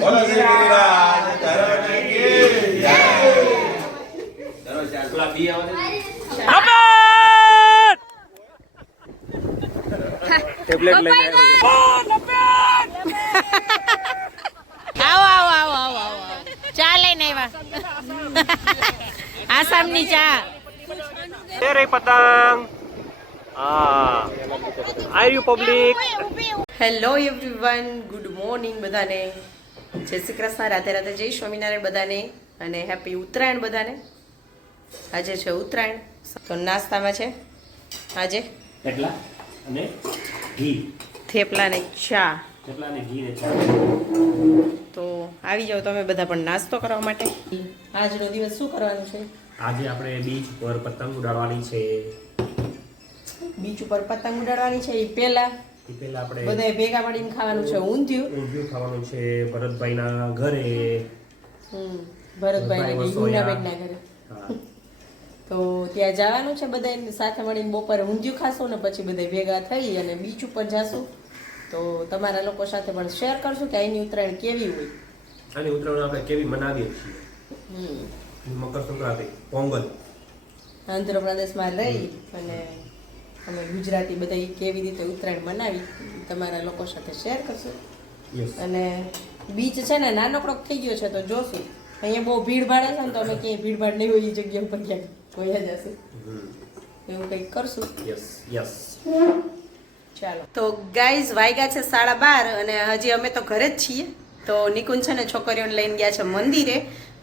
બોલો શ્રી ગિરિરાજ ધરણ કી જય. ચલો ચાલ પેલા બી આવે ટેબ્લેટ લઈને આવો આવો આવો આવો આવો ચા લઈને આવ્યા આસામની ચા રે પતંગ હા are you public. Hello everyone, good morning બધાને, જય શ્રી કૃષ્ણ, રાધે રાધે, જય સ્વામિનારાયણ બધાને અને હેપી ઉત્તરાયણ બધાને. આજે છે ઉત્તરાયણ, તો નાસ્તામાં છે આજે થેપલા અને ઘી. થેપલા ને ચા. થેપલા અને ઘી ને ચા. તો આવી જાઓ તમે બધા પણ નાસ્તો કરવા માટે. આજનો દિવસ શું કરવાનું છે? આજે આપણે બીચ પર પતંગ ઉડાડવાની છે. બીચ ઉપર પતંગ ઉડાડવાની છે. એ પહેલા આપણે બધાએ ભેગા મળીને ખાવાનું છે ઊંધિયું. ઊંધિયું ખાવાનું છે ભરતભાઈના ઘરે. ભરતભાઈ હિનાબેનના ઘરે. હા. તો ત્યાં જવાનું છે બધા સાથે મળીને બપોરે ઊંધિયું ખાશું ને પછી બધા ભેગા થઈ અને બીચ ઉપર જાશું. તો તમારા લોકો સાથે પણ શેર કરશું કે અહીંની ઉત્તરાયણ કેવી હોય. આની ઉત્તરાયણ આપણે કેવી મનાવીએ છીએ. મકર સંક્રાંતિ, પોંગલ. આંધ્રપ્રદેશમાં રહી અને અમે ગુજરાતી બધા કેવી રીતે ઉત્તરાયણ મનાવી તમારા લોકો સાથે શેર કરશું. અને બીચ છે ને નાનકડો થઈ ગયો છે તો જોશું. અહીંયા બહુ ભીડ ભાડ છે ને તો અમે ક્યાંય ભીડ ભાડ નહીં હોય એ જગ્યા ઉપર ક્યાંક કોઈ જશે એવું કંઈક કરશું. યસ. ચાલો તો ગાઈઝ વાગ્યા છે 12:30 અને હજી અમે તો ઘરે જ છીએ. તો નિકુંજ છે ને છોકરીઓને લઈને ગયા છે મંદિરે.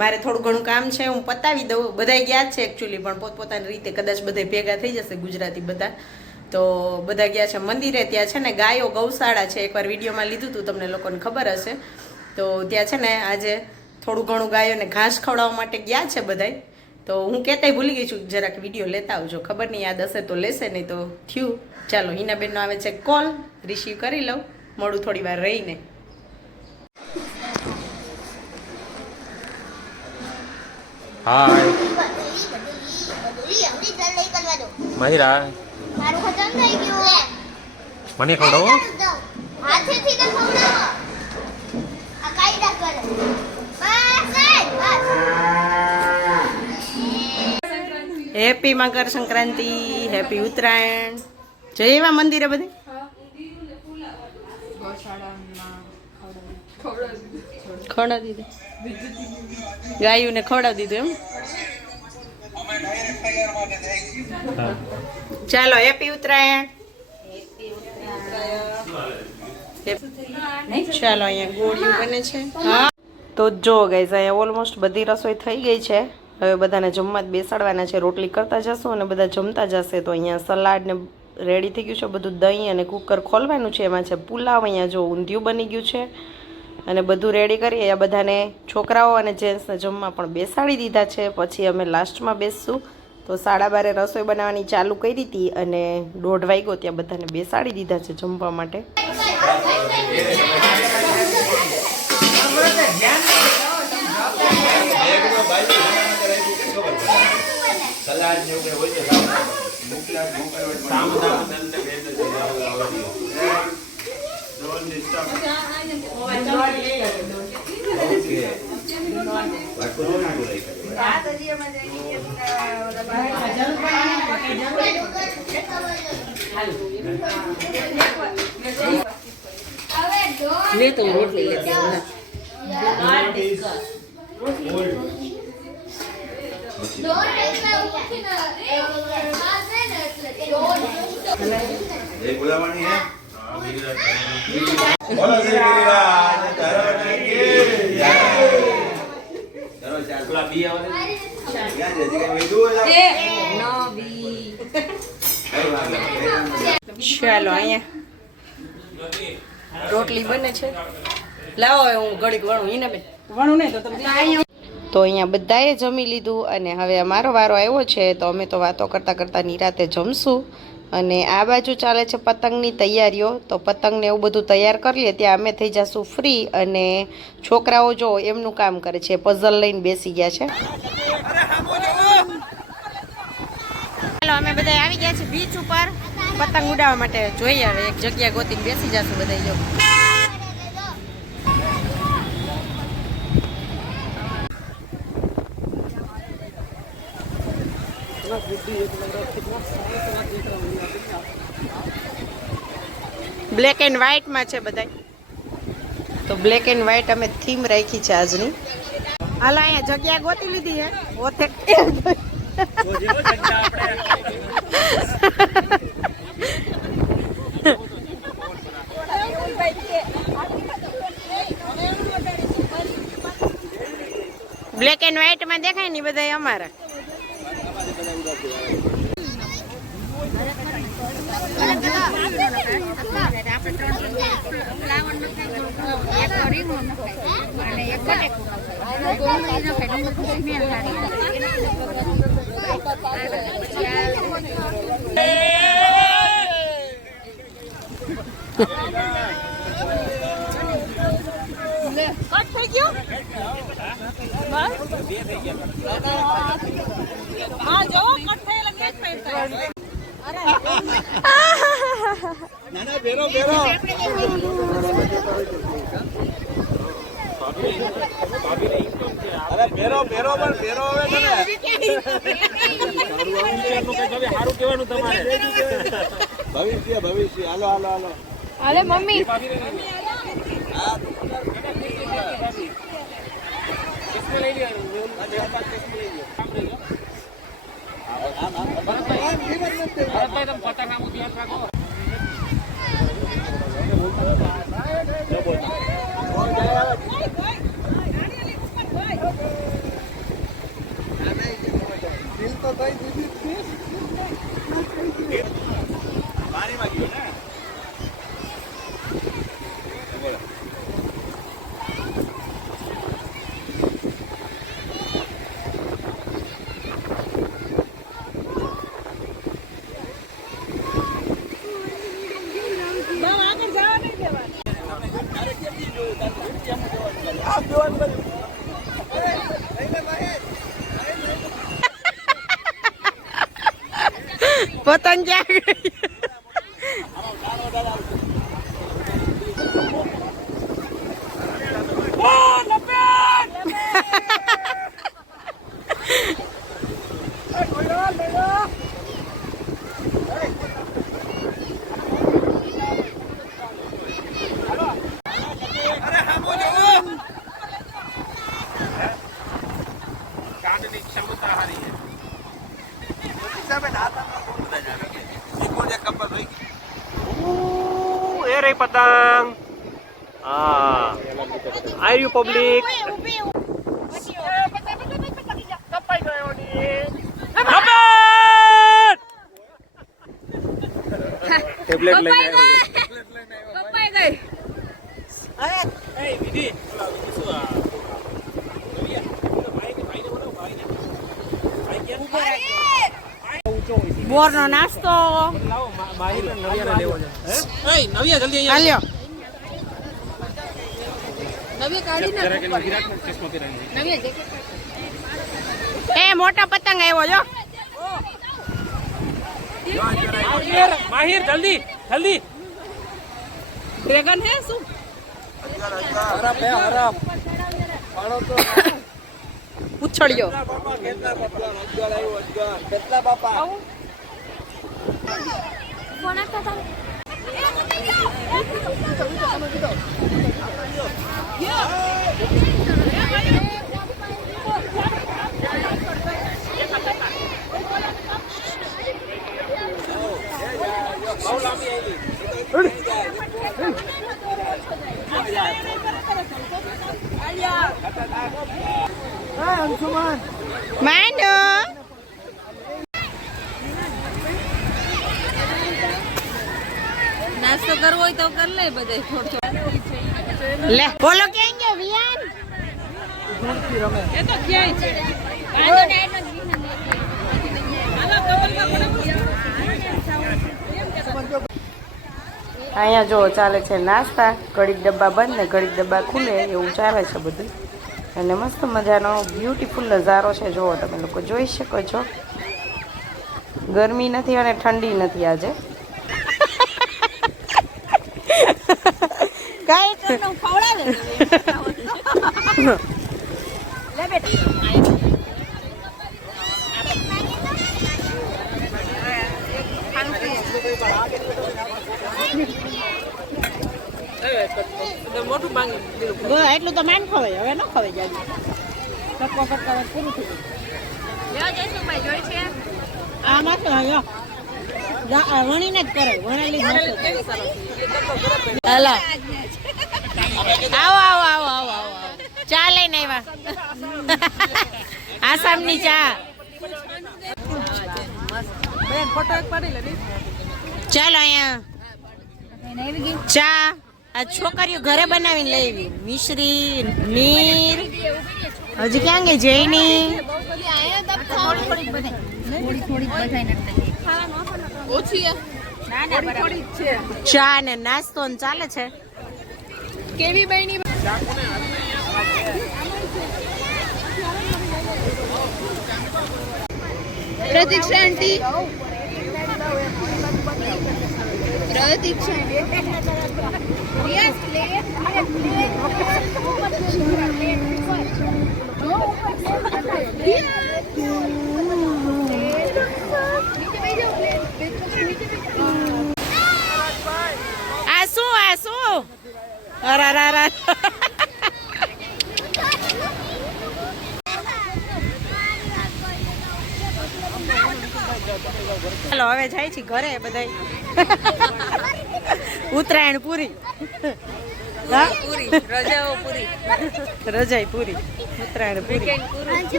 મારે થોડું ઘણું કામ છે, હું પતાવી દઉં. બધાય ગયા જ છે એકચ્યુઅલી, પણ પોતપોતાની રીતે કદાચ બધા ભેગા થઈ જશે ગુજરાતી બધા. તો બધા ગયા છે મંદિરે. ત્યાં છે ને ગાયો ગૌશાળા છે, એકવાર વિડીયોમાં લીધું હતું, તમને લોકોને ખબર હશે. તો ત્યાં છે ને આજે થોડું ઘણું ગાયોને ઘાસ ખવડાવવા માટે ગયા છે બધાય. તો હું કહેતાય ભૂલી ગઈ છું, જરાક વિડીયો લેતા આવજો. ખબર નહીં યાદ હશે તો લેશે, નહીં તો થયું. ચાલો હિનાબેનનો આવે છે કોલ, રિસીવ કરી લઉં, મળું થોડી વાર રહીને. હાય માહિરા, મને ખવડાવો. Happy Makar Sankranti, happy Uttarayan. જઈવા મંદિરે બધે ખવડાવી દીધું, ગાયુંને ખવડાવી દીધું એમ. ચાલો હેપી ઉત્તરાયણ. ચાલો અહીંયા ગોળીઓ બને છે. હા તો જો ગાઈઝ અહીંયા ઓલમોસ્ટ બધી રસોઈ થઈ ગઈ છે. હવે બધાને જમવા જ બેસાડવાના છે. રોટલી કરતા જશું અને બધા જમતા જશે. તો અહીંયા સલાડ ને રેડી થઈ ગયું છે બધું. દહીં અને કુકર ખોલવાનું છે. એમાં છે પુલાવ. અહીંયા જો ઊંધિયું બની ગયું છે અને બધું રેડી કરી અહીંયા બધાને છોકરાઓ અને જેન્ટ્સને જમવા પણ બેસાડી દીધા છે. પછી અમે લાસ્ટમાં બેસશું. તો 12:30 રસોઈ બનાવવાની ચાલુ કરી હતી અને 1:30 વાગ્યો ત્યાં બધાને બેસાડી દીધા છે જમવા માટે. લે તો રોટલી લેતી આવું. બોલો શ્રી ગિરિરાજ ધરણ કી જય. ચલો ચાલ પેલા બી આવે ક્યાં છે કે મેં ચાલો અહીંયા રોટલી બને છે. લાવો હું ઘડીક વણું. ઈને બેન વણું નહીં તો તમે તો અહીંયા બધાએ જમી લીધું અને હવે અમારો વારો આવ્યો છે. તો અમે તો વાતો કરતા કરતા નિરાતે જમશું. અને આ બાજુ ચાલે છે પતંગની તૈયારીઓ. તો પતંગને એવું બધું તૈયાર કરી લઈએ ત્યાં અમે થઈ જશું ફ્રી. અને છોકરાઓ જો એમનું કામ કરે છે, પઝલ લઈને બેસી ગયા છે. ચાલો અમે બધા આવી ગયા છે બીચ ઉપર પતંગ ઉડાવવા માટે. જોઈએ હવે એક જગ્યા ગોતીને બેસી જશું બધા. જો બ્લેક એન્ડ વ્હાઈટમાં છે બધા. તો બ્લેક એન્ડ વ્હાઈટ અમે થીમ રાખી છે આજની. હાલો અહીંયા જગ્યા ગોતી લીધી હે ઓથે. બ્લેક એન્ડ વ્હાઈટમાં દેખાય ને બધા અમારા. ભવિષ્ય હાલો હાલો હાલો અરે મમ્મી પાણીમાં ગયું ને પતંગ ક્યાં ગઈ? એ રે પતંગ. હા આયુ પબ્લિક. ટેબ્લેટ લઈને કપાઈ ગઈ. બોરનો નાસ્તો હાલ્યો. એ મોટા પતંગ આવ્યો જો. માહિર જલ્દી જલ્દી. ડ્રેગન હે શું? ઉછળ્યો. ફોન આપતા હતા. માંડો નાસ્તો કરવો હોય તો કર લે બધે થોડો લે બોલો ક્યાં ગયો વિયાન? એ તો ક્યાંય છે. અહીંયા જો ચાલે છે નાસ્તા. ઘડીક ડબ્બા બંધ ને ઘડીક ડબ્બા ખુલે એવું ચાલે છે બધું. અને મસ્ત મજાનો બ્યુટીફુલ નજારો છે. જુઓ તમે લોકો જોઈ શકો છો. ગરમી નથી અને ઠંડી નથી આજે. કાંઈ ખવડાવે લે બેટા. મોટું માંગી એટલું તો માન ખવાય હવે ન ખવાય જાજુ કટકો કટકા પૂરું થઈ ગયું આમાં તો વણીને જ કરે વણેલી હેલા આવો આવો આવો આવો આવો ચા લઈને આવ્યા આસામની ચા બેન ફોટો એક પાડી લે ચાલો અહીંયા ચા આ છોકરીઓ ઘરે બનાવીને લઈ આવી મિશ્રી નીર હજી ક્યાં ગઈ જઈની ચા ને નાસ્તો ને ચાલે છે કેવી બની પ્રતીક્ષા આંટી આ શું અરારા ચાલો હવે જાય છે ઘરે બધા ઉત્તરાયણ પૂરી રજાઓ પૂરી રજાઈ પૂરી ઉત્તરાયણ પૂરી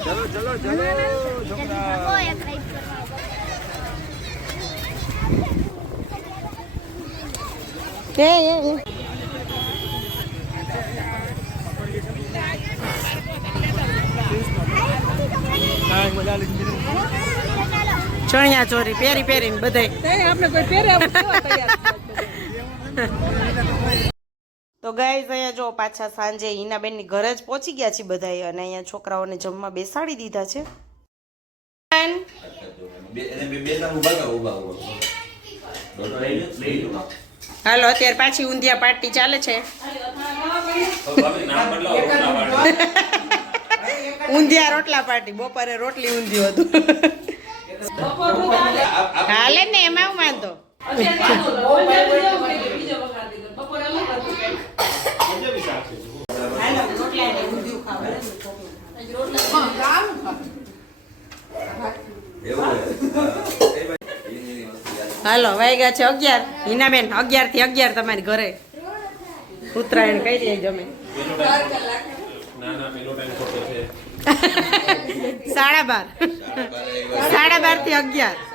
ચલો ચલો ચલો છોકરા ચણિયા ચોરી પહેરી પહેરીને બધાય આપણે કોઈ પહેરે તો ગાઈઝ અહીંયા જો પાછા સાંજે હિનાબેનની ઘરે જ પહોંચી ગયા છે બધાય અને અહીંયા છોકરાઓને જમવા બેસાડી દીધા છે હાલો અત્યારે પાછી ઊંધિયા પાર્ટી ચાલે છે ઊંધિયા રોટલા પાર્ટી બપોરે રોટલી ઊંધિયું હતું હાલે ને એમાં હું માનતો હાલો વાગ્યા છે 11 હિનાબેન 11 થી 11 તમારી ઘરે ઉત્તરાયણ કઈ દે જમે 12:30 થી 11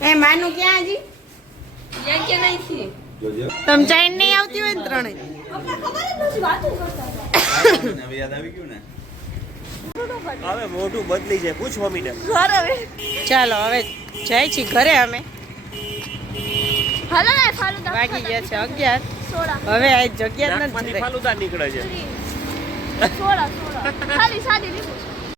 એ માનું ક્યાં હજી તમે ચાઈન નહીં આવતી હોય ને ત્રણેય હવે મોઢું બદલી જાય પૂછ મમ્મીને ચાલો હવે જાય છીએ ઘરે અમે હાલો ને ફાલુદા વાગી ગયા છે 11 હવે આ જગ્યા જ નથી ફાલુદા નીકળે છે સોડા ખાલી સાદી